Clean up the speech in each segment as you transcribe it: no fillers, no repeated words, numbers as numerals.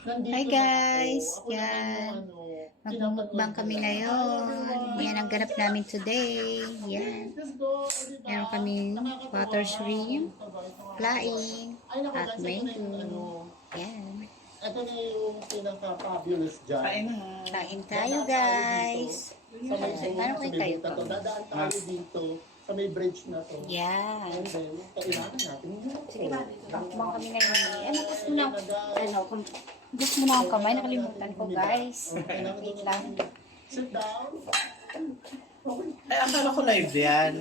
Hi guys! Yan. Magmumukbang kami ngayon. Yan ang ganap namin today. Yan. Meron kami water shrimp, flying, at mango. Yan. Ito na yung pinaka-fabulous dyan. Kain tayo guys. Paano kayo tayo pa? Dadaan tayo dito sa may bridge na to. Yan. And then, kailangan natin yung Sige ba? Magmumukbang kami ngayon. Gusto mo na akong kamay. Nakalimutan ko guys. Wait lang. Sit down. Ay, akala ko live yan.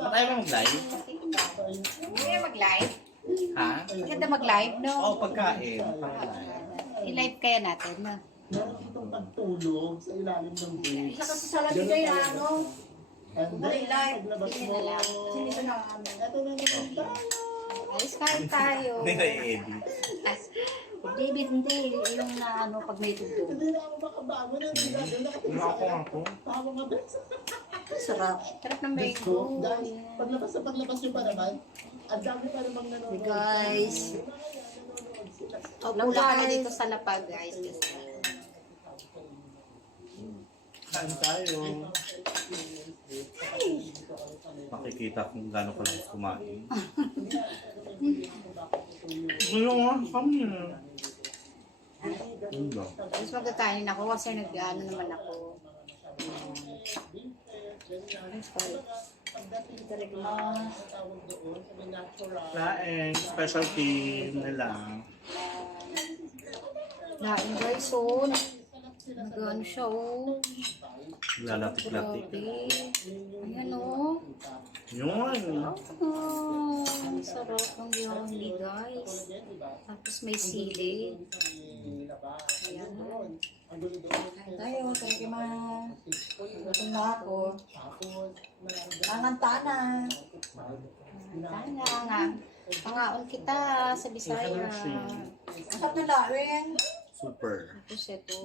Ba't ayaw mo mag-live? Hindi mag-live. Ha? Maganda mag-live, no? Oo, pagkain. I-live kaya natin, no? Meron itong pagtulog sa ilalim ng bridge. Isa kasi sa labi kayo, ano? And then, paglabas Sige mo, na lang. Sinisa na kami. ito na naman tayo. Alis kain tayo. Hindi na i-edit. David, hindi. Yung na ano, pag may tugtog. Hindi na ako makabangon. Hindi na nakatingin sa Ako ako. Tawa nga bes. Sarap. Sarap ng Let's mango. go. Guys, paglabas nyo pa naman, ang dami pa namang nanonood. Guys. Wala kami dito sa lapag, guys. Kain tayo. Makikita kung gano'n ka lang kumain. Ngayon nga, kami na. Yun ba? Mas magkakainin ako kasi nag-ano naman ako. Kain, specialty nila. Lain guys, so nag-ano siya, oh. Lalatik-latik. Grabe. Ayan, oh. Yun. Oh, ang sarap ng yoni, guys. Tapos may sili. Ayan, oh. Kain tayo, tayo ma. Gutom na ako. Nanganta na. Tanga nga. Pangaon kita sa Bisaya. Ang sarap na laing. Super. Tapos ito.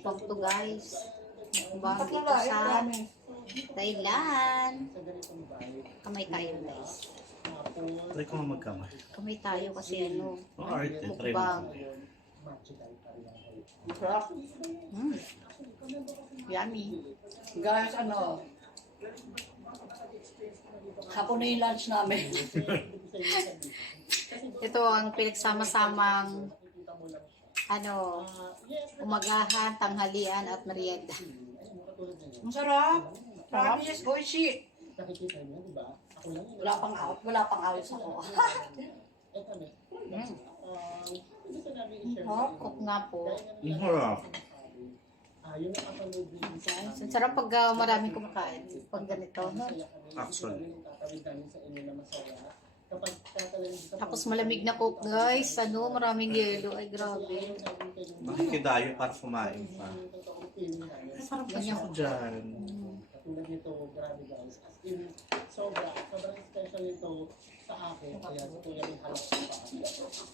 Pag to guys. Bang Ang sarap na dito laing. sa Marami. Thailand. Kamay tayo guys. Try ko nga magkamay. Kamay tayo kasi ano. Ang arte, try mo. Mukbang. Sarap. Yummy. Guys, ano? Hapon na yung lunch namin. Ito ang pinagsama-samang ano, umagahan, tanghalian at merienda. Ang sarap. Promise, oishi. Nakikita niyo, di ba? Ako lang yun. Wala pang awit ako. Ito na. Gusto namin i-share. Cook nga po. Ang harap. Yun ang kapanood din sa Ang sarap pag maraming kumakain. Pag ganito, no? Actually. tatawid namin sa inyo na masaya. Kapag tatalagin sa Tapos malamig na cook, guys. Ano, maraming yelo. Ay, grabe. Makikidayo para kumain pa. totoong feeling namin. Sarap kasi ako dyan. Katulad nito, grabe guys. As in, sobrang special ito sa akin. Kaya sa kuya rin halap sa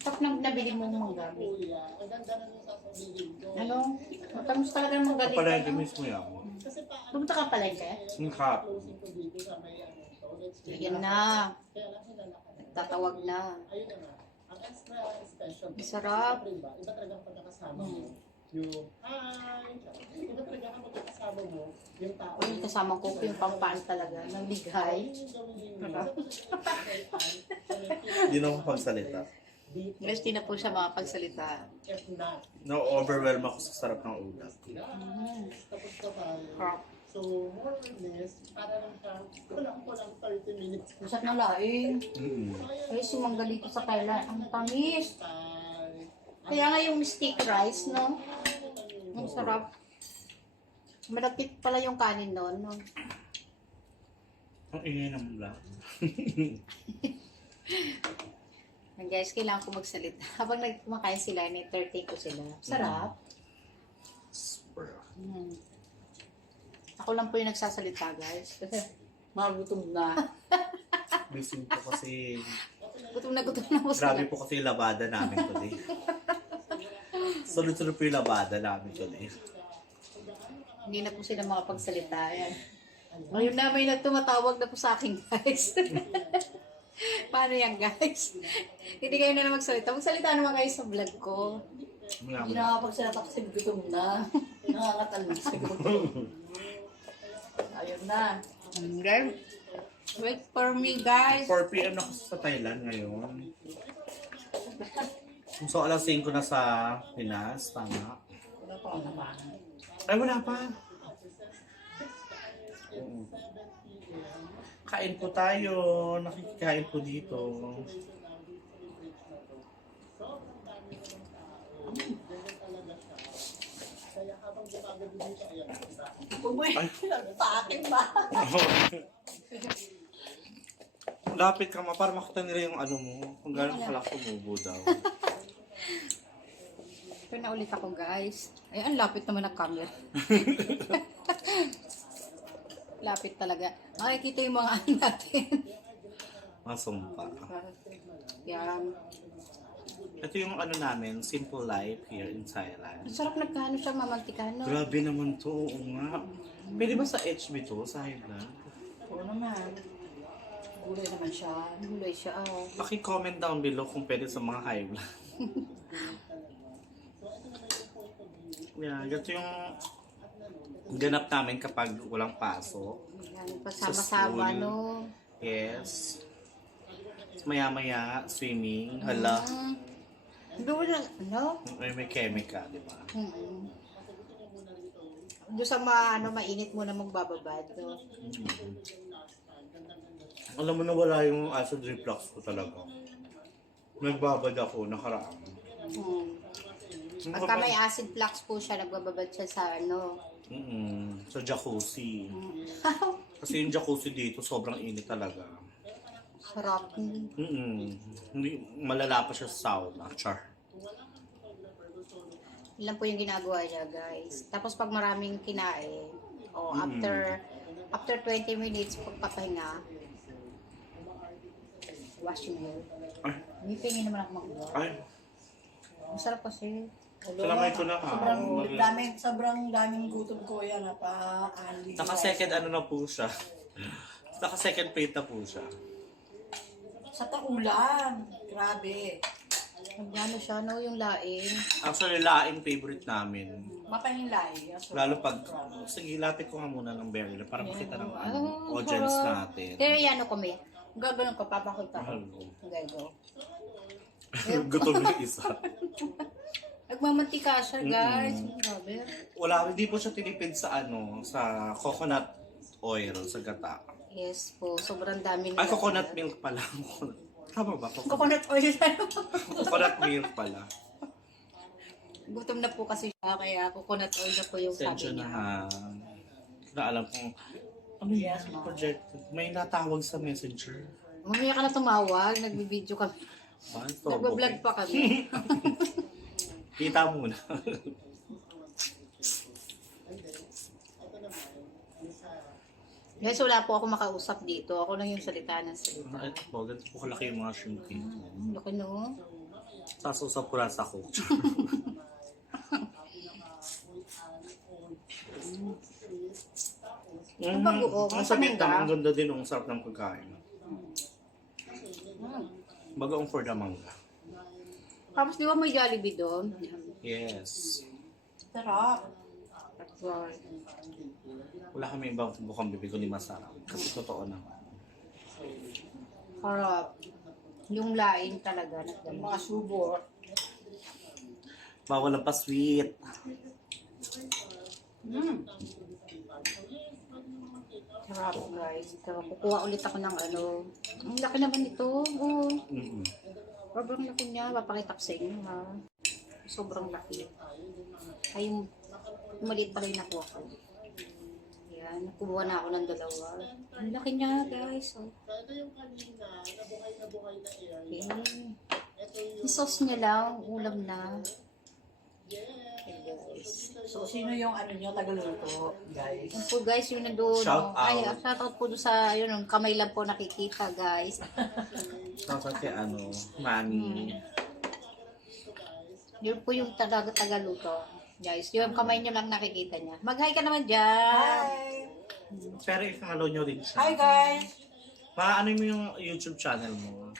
Tapos nang nabili mo mangga. Kuya, ang ganda na nung sasabihin ko. Ano? Matamis talaga ng mangga Kapalay dito. mismo yan. Kasi paano Pumunta ka pala, kaya? Ang cup. closing ko dito sa may ano to. Let's say, Ayan na. kaya lang hinalakad. Tatawag na. Ayun na nga. Ang extra special. Ang sarap. Siyempre ba, iba talaga ang pagkakasama mo. Yung, hi! Iba talaga ang pagkakasama mo. Yung tao. Uy, kasama ko yung pampaan talaga. Nabigay. Hindi na ako pagsalita. Guys, di na po siya makapagsalita. If not, Na-overwhelm ako sa sarap ng ulam. tapos na tayo. So, more or less, para lang siyang, kulang 30 minutes. Masarap na laing. Ay, si mangga dito sa Thailand. Ang tamis. Kaya nga yung sticky rice, no? Ang sarap. Malapit pala yung kanin doon, no? Ang ingay ng ulam. And guys, kailangan ko magsalita. Habang nagkumakain sila, may-30 ko sila. Sarap. Super. Ako lang po yung nagsasalita, guys. Magutom na. Missing ko kasi, Gutom na po sila. grabe po kasi yung labada namin today. Sunod-sunod po yung labada namin today. Hindi na po sila makapagsalita. Ayan. Ngayon na may nagtumatawag na po sa akin, guys. Paano yan, guys? Hindi kayo na magsalita. Magsalita naman kayo sa vlog ko. Hindi nakakapagsalata kasi gutom na. Nakakatalong sa gutom. Ayun na. Okay. Wait for me, guys. 4 p.m. na kasi sa Thailand ngayon. So, alas 5 na sa Pinas. Tama. Wala pa ako naman. Ay, wala pa. Oo. Kain po tayo. Nakikikain po dito. Bumoy. Ay. Sa akin ba? Lapit ka ma, para makita nila yung ano mo. Kung gano'n kalak tumubo daw. Ito na ulit ako, guys. Ay, ang lapit naman ng camera. Lapit talaga. Makikita yung mga ano natin. Masumpa. Yan. Ito yung ano namin, simple life here in Thailand. Ang sarap nagkano siya, mamantikano. Grabe naman to, oo nga. Pwede ba sa HB to, sa Highland? Oo naman. Gulay naman siya. Gulay siya, oh. Paki-comment down below kung pwede sa mga Highland. Yeah, ganito yung ganap namin kapag walang pasok. Yan, pasama-sama, Sa school. no? Yes. Maya-maya, swimming. Hala. Doon lang, no? May chemical, di ba? Doon sa mainit mo na magbababad, no? Alam mo na wala yung acid reflux ko talaga. Nagbabad ako, nakaraan. Pagka may acid flux po siya, nagbababad siya sa Sa jacuzzi. Kasi yung jacuzzi dito, sobrang init talaga. Sarap. Hindi, malala pa siya sa sauna. Char. Ilan po yung ginagawa niya, guys. Tapos pag maraming kinain, after 20 minutes, pagpapahinga, wash mo. Ay, May pingin naman ako mag-wash. ay. Masarap kasi. Salamay ko na ha. Sobrang daming gutom ko yan. Pa-ali. Naka-second ano na po siya. Naka-second plate na po siya. Sa taulan. Grabe. Magano siya, no? Yung laing. Actually, laing favorite namin. Mapahilay. Lalo pag, sige, lapit ko nga muna ng berry para makita ng Oh, audience sarap. natin. Pero yan kami. Gagawin ko, papakita ko. Hello. Gagaw. Gutom yung isa. Nagmamantika siya, guys. Grabe. Wala, hindi po siya tinipid sa sa coconut oil, sa gata. Yes po, sobrang dami Ay, coconut milk pala. Tama ba? Coconut oil. Coconut milk pala. Gutom na po kasi siya, kaya coconut oil na po yung sabi Sensya na niya. ha. Na alam kong, ano yung project? May natawag sa messenger. Mamaya ka na tumawag, nagbibideo kami. Nagbablog pa kami. Kita muna. Guys, wala po ako makausap dito. Ako lang yung salita ng salita. Ito po, ganito po kalaki yung mga shrimp dito. Laki, no? Sasusap ko sa ko. Ang bago, Ang sa Vietnam, mangga. ang ganda din, ang sarap ng pagkain. Bagoong for the mangga. Tapos di ba may Jollibee doon? Yes. Sarap. Wow. Wala kami ibang bukang bibig kundi masarap. Kasi totoo naman. Harap. Yung laing talaga. Mga subo. Bawal ang pa-sweet. Sarap, guys. Ito, kukuha ulit ako ng Ang laki naman ito. Oh. Sobrang laki niya. Papakita ko sa inyo, ha. Sobrang laki. Ay, yung maliit pala yung nakuha ko. Yan. Nakuha na ako ng dalawa. Ang laki niya, guys. Oh. Okay. Yung sauce niya lang. Ulam na. Okay, guys. So, sino yung nyo, tagaluto, guys? Yan po, guys, yung nandun. Shout out. Ay, shout out po doon sa, yung kamay lang po nakikita, guys. Tapos kay mami. Yun po yung tagaluto. Guys, yung kamay nyo lang nakikita niya. Mag-hi ka naman dyan. Hi! Pero i-follow nyo rin siya. Hi, guys! Paano mo yung YouTube channel mo?